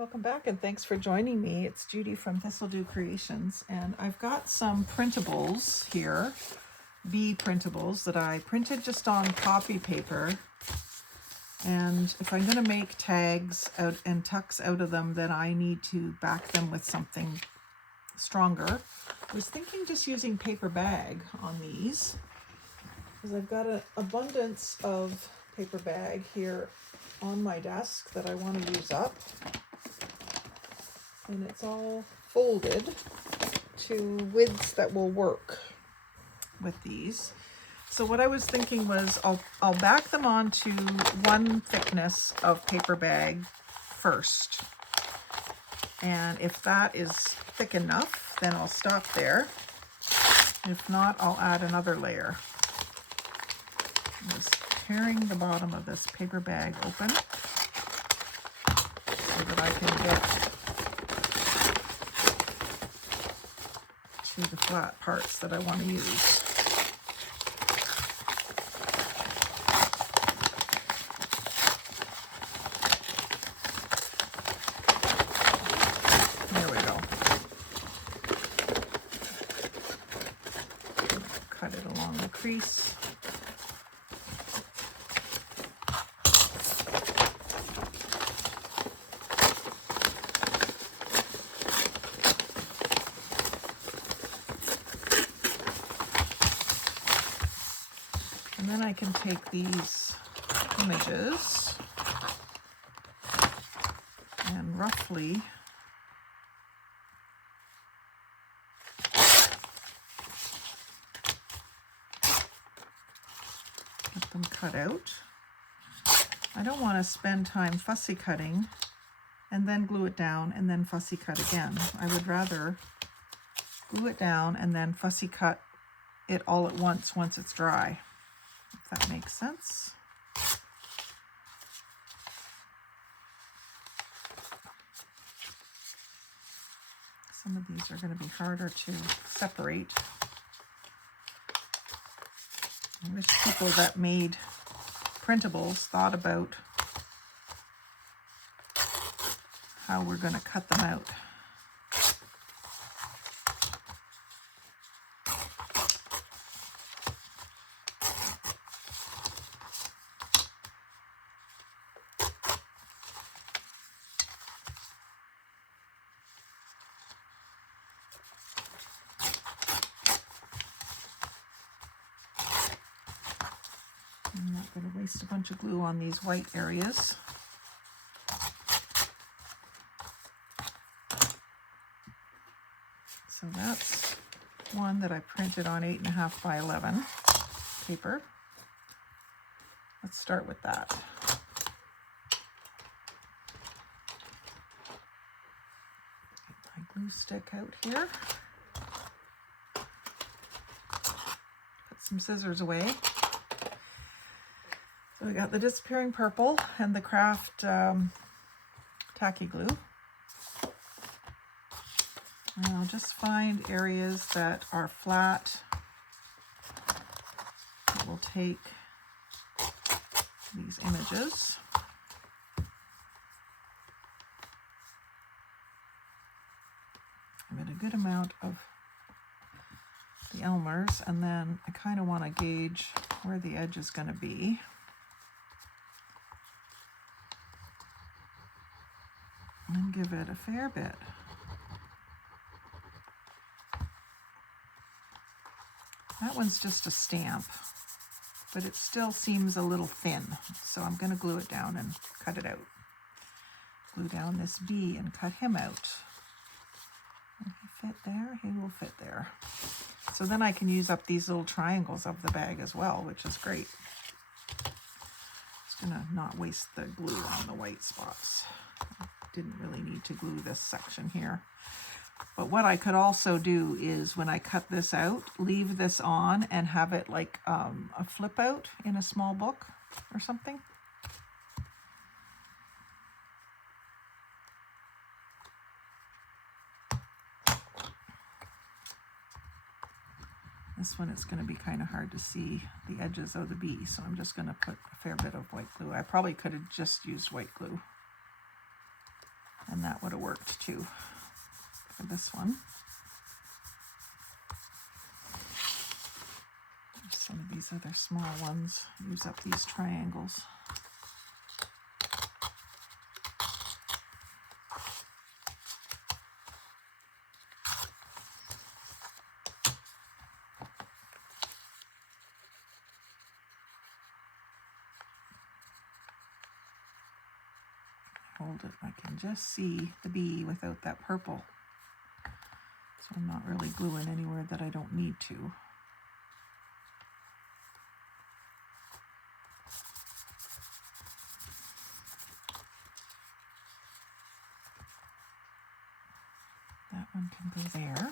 Welcome back and thanks for joining me. It's Judy from Thistledew Creations, and I've got some printables here, bee printables that I printed just on copy paper. And if I'm going to make tags out and tucks out of them, then I need to back them with something stronger. I was thinking just using paper bag on these, because I've got an abundance of paper bag here on my desk that I want to use up. And it's all folded to widths that will work with these. So what I was thinking was I'll back them onto one thickness of paper bag first. And if that is thick enough, then I'll stop there. If not, I'll add another layer. I'm just tearing the bottom of this paper bag open so that I can get the flat parts that I want to use. There we go. Cut it along the crease. And then I can take these images and roughly get them cut out. I don't want to spend time fussy cutting and then glue it down and then fussy cut again. I would rather glue it down and then fussy cut it all at once it's dry. If that makes sense. Some of these are going to be harder to separate. I wish people that made printables thought about how we're going to cut them out. I'm not going to waste a bunch of glue on these white areas. So that's one that I printed on 8.5 by 11 paper. Let's start with that. Get my glue stick out here. Put some scissors away. So we got the disappearing purple and the craft tacky glue. And I'll just find areas that are flat. We'll take these images. I've got a good amount of the Elmers, and then I kind of want to gauge where the edge is going to be. And give it a fair bit. That one's just a stamp, but it still seems a little thin, so I'm going to glue it down and cut it out. Glue down this bee and cut him out. Will he fit there? He will fit there. So then I can use up these little triangles of the bag as well, which is great. Just going to not waste the glue on the white spots. Didn't really need to glue this section here. But what I could also do is when I cut this out, leave this on and have it like a flip out in a small book or something. This one it's going to be kind of hard to see the edges of the bee, so I'm just going to put a fair bit of white glue. I probably could have just used white glue. And that would have worked too for this one. Some of these other small ones use up these triangles. Hold it, I can just see the bee without that purple. So I'm not really gluing anywhere that I don't need to. That one can go there.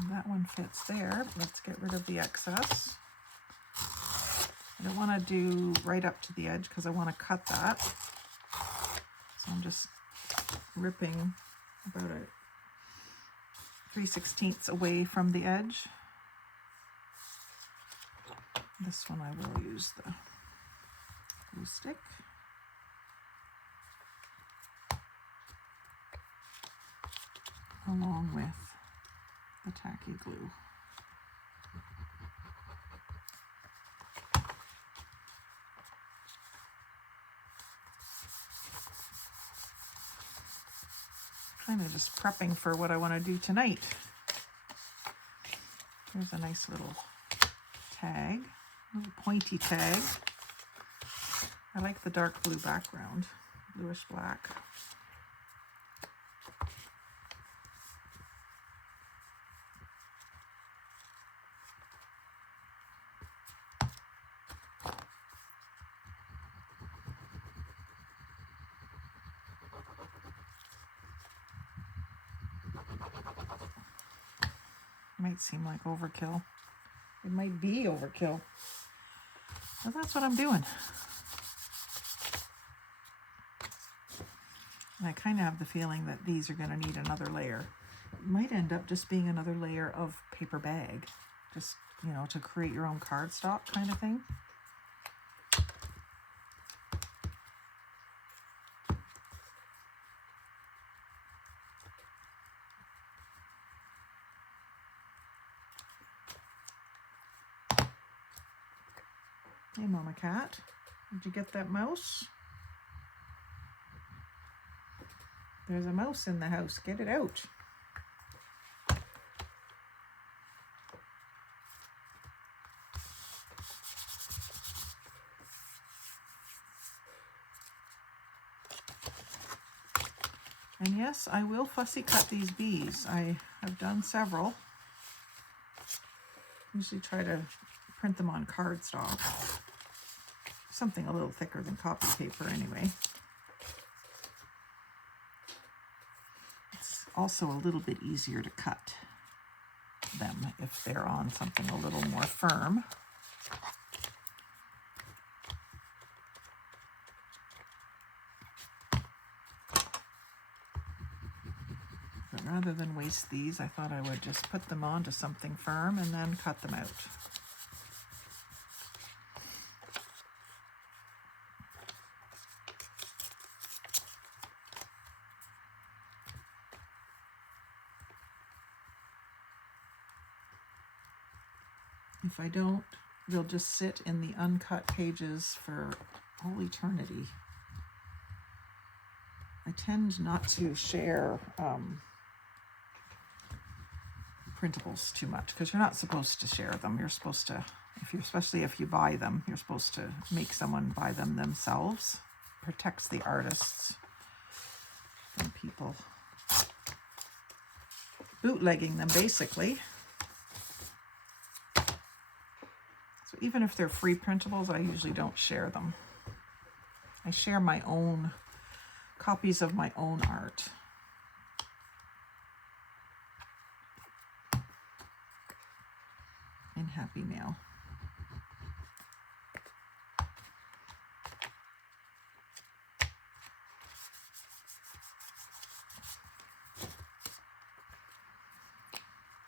And that one fits there. Let's get rid of the excess. I don't want to do right up to the edge because I want to cut that. So I'm just ripping about a 3/16 away from the edge. This one I will use the glue stick. Along with the tacky glue. Kind of just prepping for what I want to do tonight. Here's a nice little tag, little pointy tag. I like the dark blue background, bluish black. Might seem like overkill. It might be overkill. But that's what I'm doing. And I kind of have the feeling that these are going to need another layer. It might end up just being another layer of paper bag. Just, you know, to create your own cardstock kind of thing. Hey, Mama Cat, did you get that mouse? There's a mouse in the house. Get it out. And yes, I will fussy cut these bees. I have done several. Usually try to print them on cardstock. Something a little thicker than copy paper anyway. It's also a little bit easier to cut them if they're on something a little more firm. But rather than waste these, I thought I would just put them onto something firm and then cut them out. If I don't, they'll just sit in the uncut pages for all eternity. I tend not to share printables too much because you're not supposed to share them. You're supposed to, especially if you buy them, you're supposed to make someone buy them themselves. Protects the artists from people bootlegging them, basically. So even if they're free printables, I usually don't share them. I share my own copies of my own art. in Happy Mail.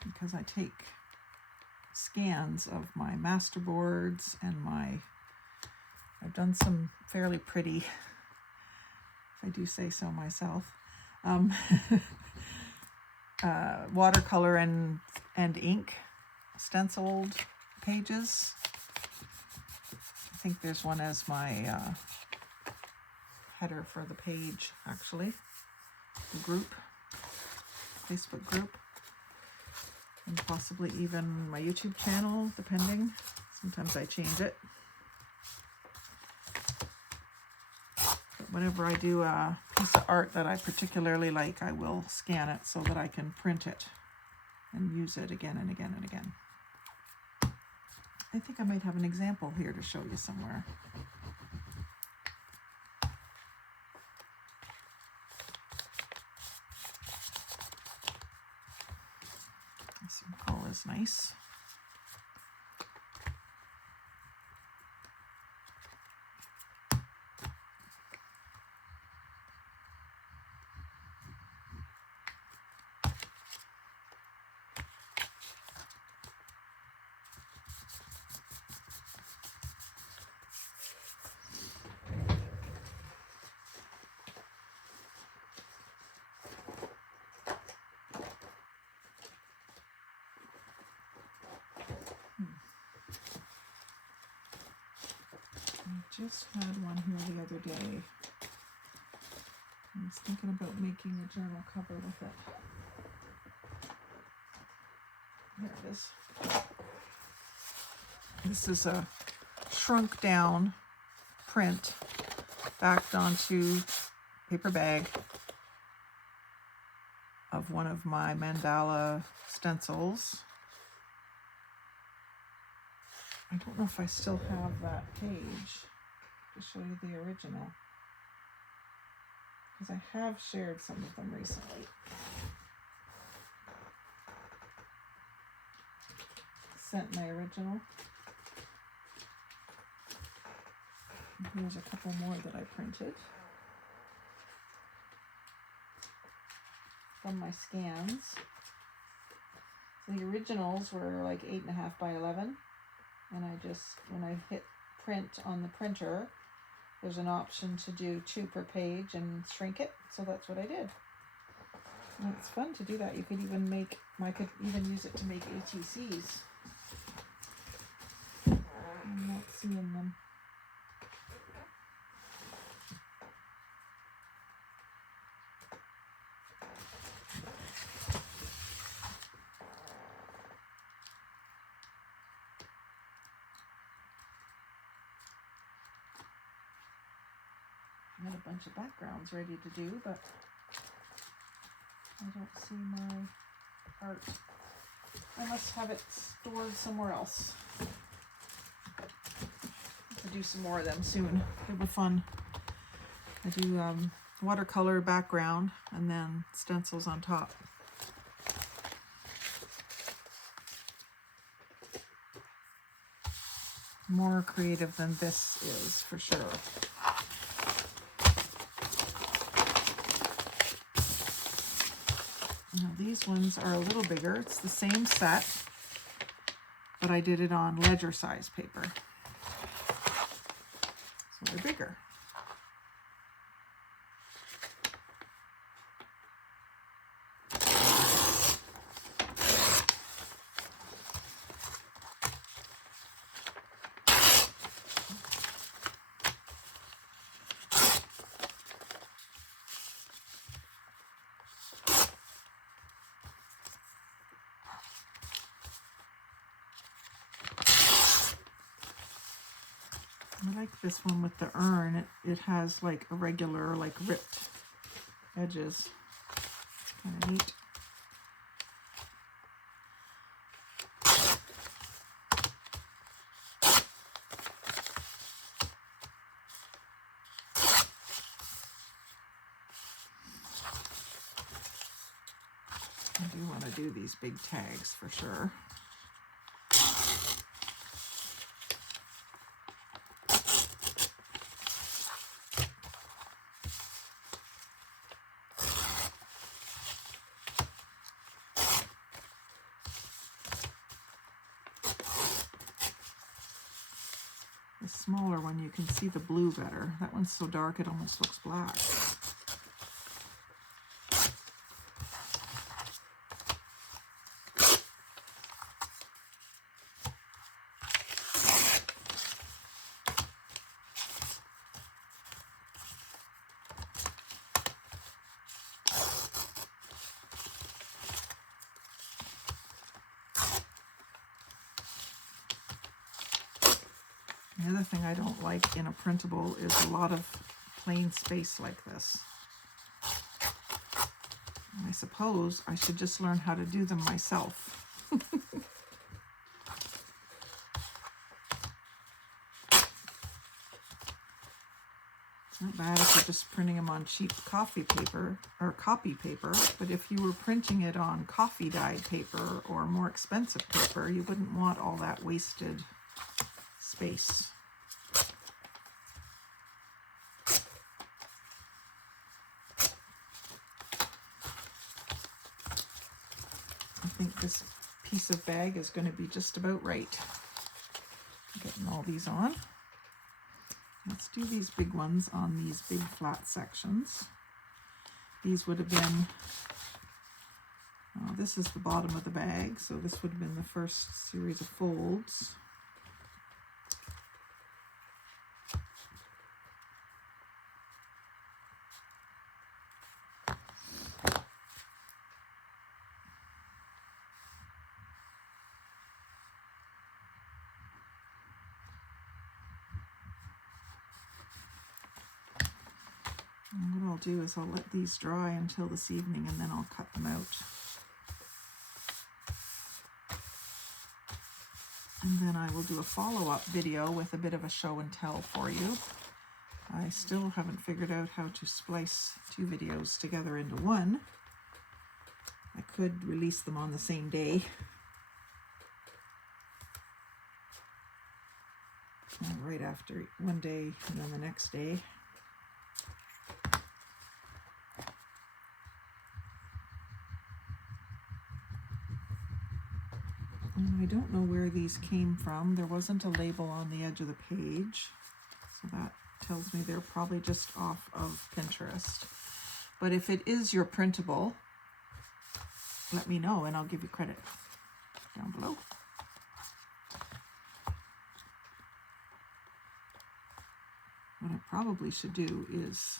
Because I take scans of my masterboards and I've done some fairly pretty, if I do say so myself, watercolor and ink stenciled pages. I think there's one as my header for the page, actually, the group, Facebook group. And possibly even my YouTube channel, depending. Sometimes I change it. But whenever I do a piece of art that I particularly like, I will scan it so that I can print it and use it again and again and again. I think I might have an example here to show you somewhere. This coal is nice. I just had one here the other day. I was thinking about making a journal cover with it. There it is. This is a shrunk down print backed onto paper bag of one of my mandala stencils. I don't know if I still have that page to show you the original, because I have shared some of them recently. Sent my original. And here's a couple more that I printed from my scans. So the originals were like 8.5 by 11. And I just, when I hit print on the printer, there's an option to do 2 per page and shrink it. So that's what I did. And it's fun to do that. You could even make, I could even use it to make ATCs. I'm not seeing them. I had a bunch of backgrounds ready to do, but I don't see my art. I must have it stored somewhere else. I'll do some more of them soon. They were fun. I do watercolor background and then stencils on top. More creative than this is, for sure. Now these ones are a little bigger. It's the same set, but I did it on ledger size paper. So they're bigger. I like this one with the urn. It has like irregular, like ripped edges. It's kind of neat. I do want to do these big tags for sure. smaller one, you can see the blue better. That one's so dark it almost looks black. The other thing I don't like in a printable is a lot of plain space like this. And I suppose I should just learn how to do them myself. It's not bad if you're just printing them on cheap coffee paper or copy paper, but if you were printing it on coffee dyed paper or more expensive paper, you wouldn't want all that wasted space. I think this piece of bag is going to be just about right. Getting all these on. Let's do these big ones on these big flat sections. These would have been, this is the bottom of the bag, so this would have been the first series of folds. And what I'll do is I'll let these dry until this evening and then I'll cut them out. And then I will do a follow-up video with a bit of a show and tell for you. I still haven't figured out how to splice two videos together into one. I could release them on the same day. Right after one day and then the next day. And I don't know where these came from. There wasn't a label on the edge of the page, so that tells me they're probably just off of Pinterest. But if it is your printable, let me know and I'll give you credit down below. What I probably should do is,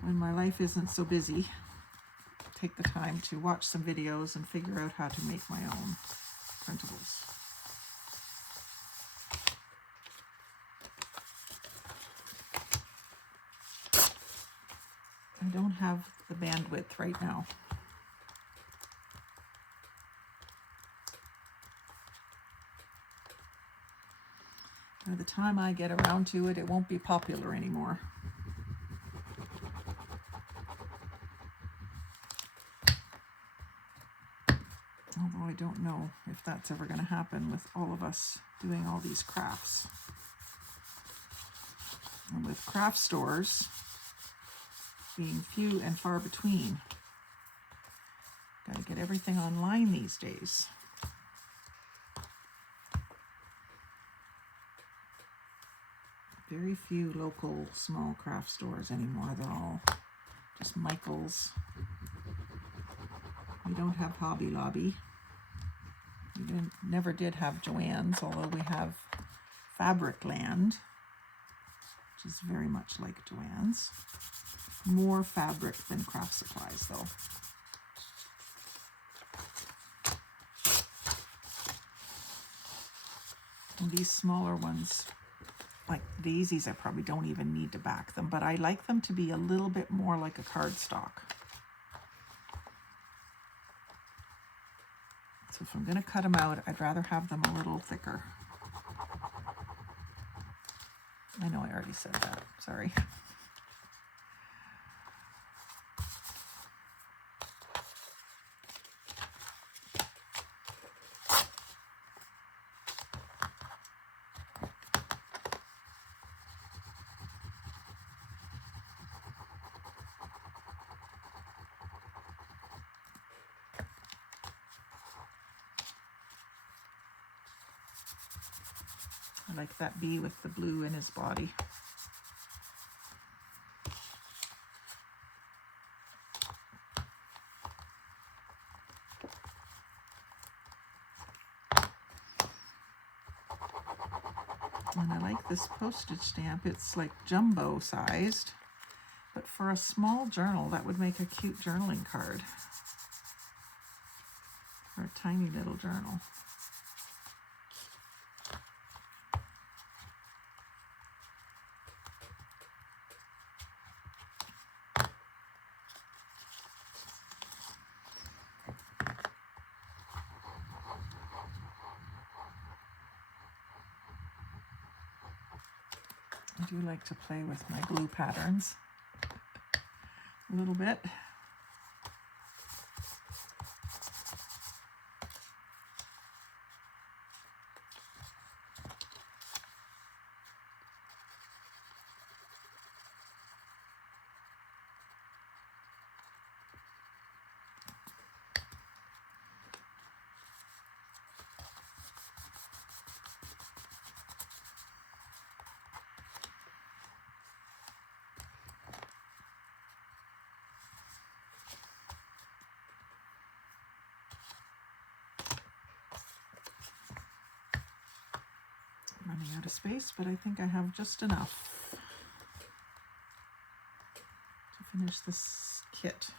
when my life isn't so busy, take the time to watch some videos and figure out how to make my own printables. I don't have the bandwidth right now. By the time I get around to it, it won't be popular anymore. Although I don't know if that's ever going to happen with all of us doing all these crafts. And with craft stores being few and far between, got to get everything online these days. Very few local small craft stores anymore. They're all just Michael's. We don't have Hobby Lobby. We never did have Joann's, although we have Fabric Land, which is very much like Joann's. More fabric than craft supplies, though. And these smaller ones, like daisies, I probably don't even need to back them, but I like them to be a little bit more like a cardstock. So if I'm going to cut them out, I'd rather have them a little thicker. I know I already said that, sorry. I like that bee with the blue in his body. And I like this postage stamp. It's like jumbo sized, but for a small journal, that would make a cute journaling card. For a tiny little journal. I do like to play with my glue patterns a little bit. Running out of space, but I think I have just enough to finish this kit.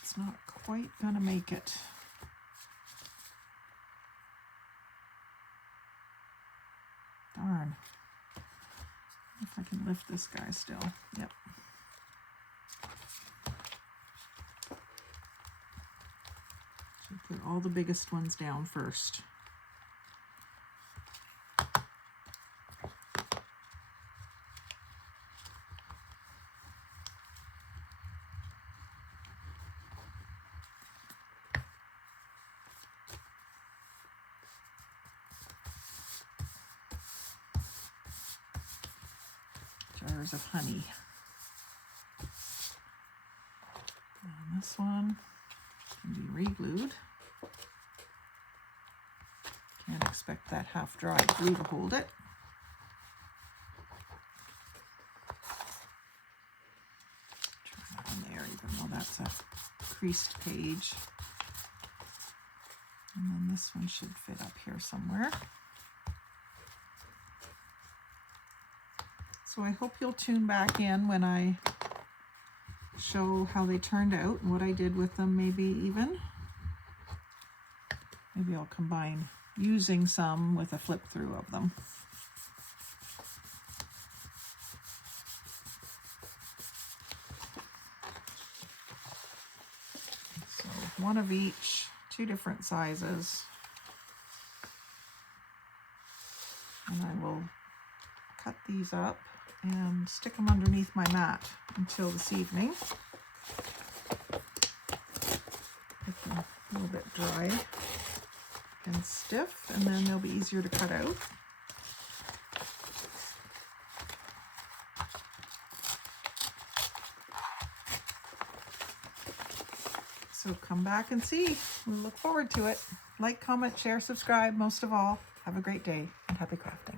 It's not quite gonna make it. Darn. If I can lift this guy still. Yep. Should put all the biggest ones down first. Jars of honey. And this one can be re-glued. Can't expect that half-dry glue to hold it. Try that in there, even though that's a creased page. And then this one should fit up here somewhere. So I hope you'll tune back in when I show how they turned out and what I did with them, maybe even. Maybe I'll combine using some with a flip through of them. So one of each, 2 different sizes. And I will cut these up and stick them underneath my mat until this evening. Get them a little bit dry and stiff, and then they'll be easier to cut out. So come back and see. We look forward to it. Like, comment, share, subscribe. Most of all, have a great day and happy crafting.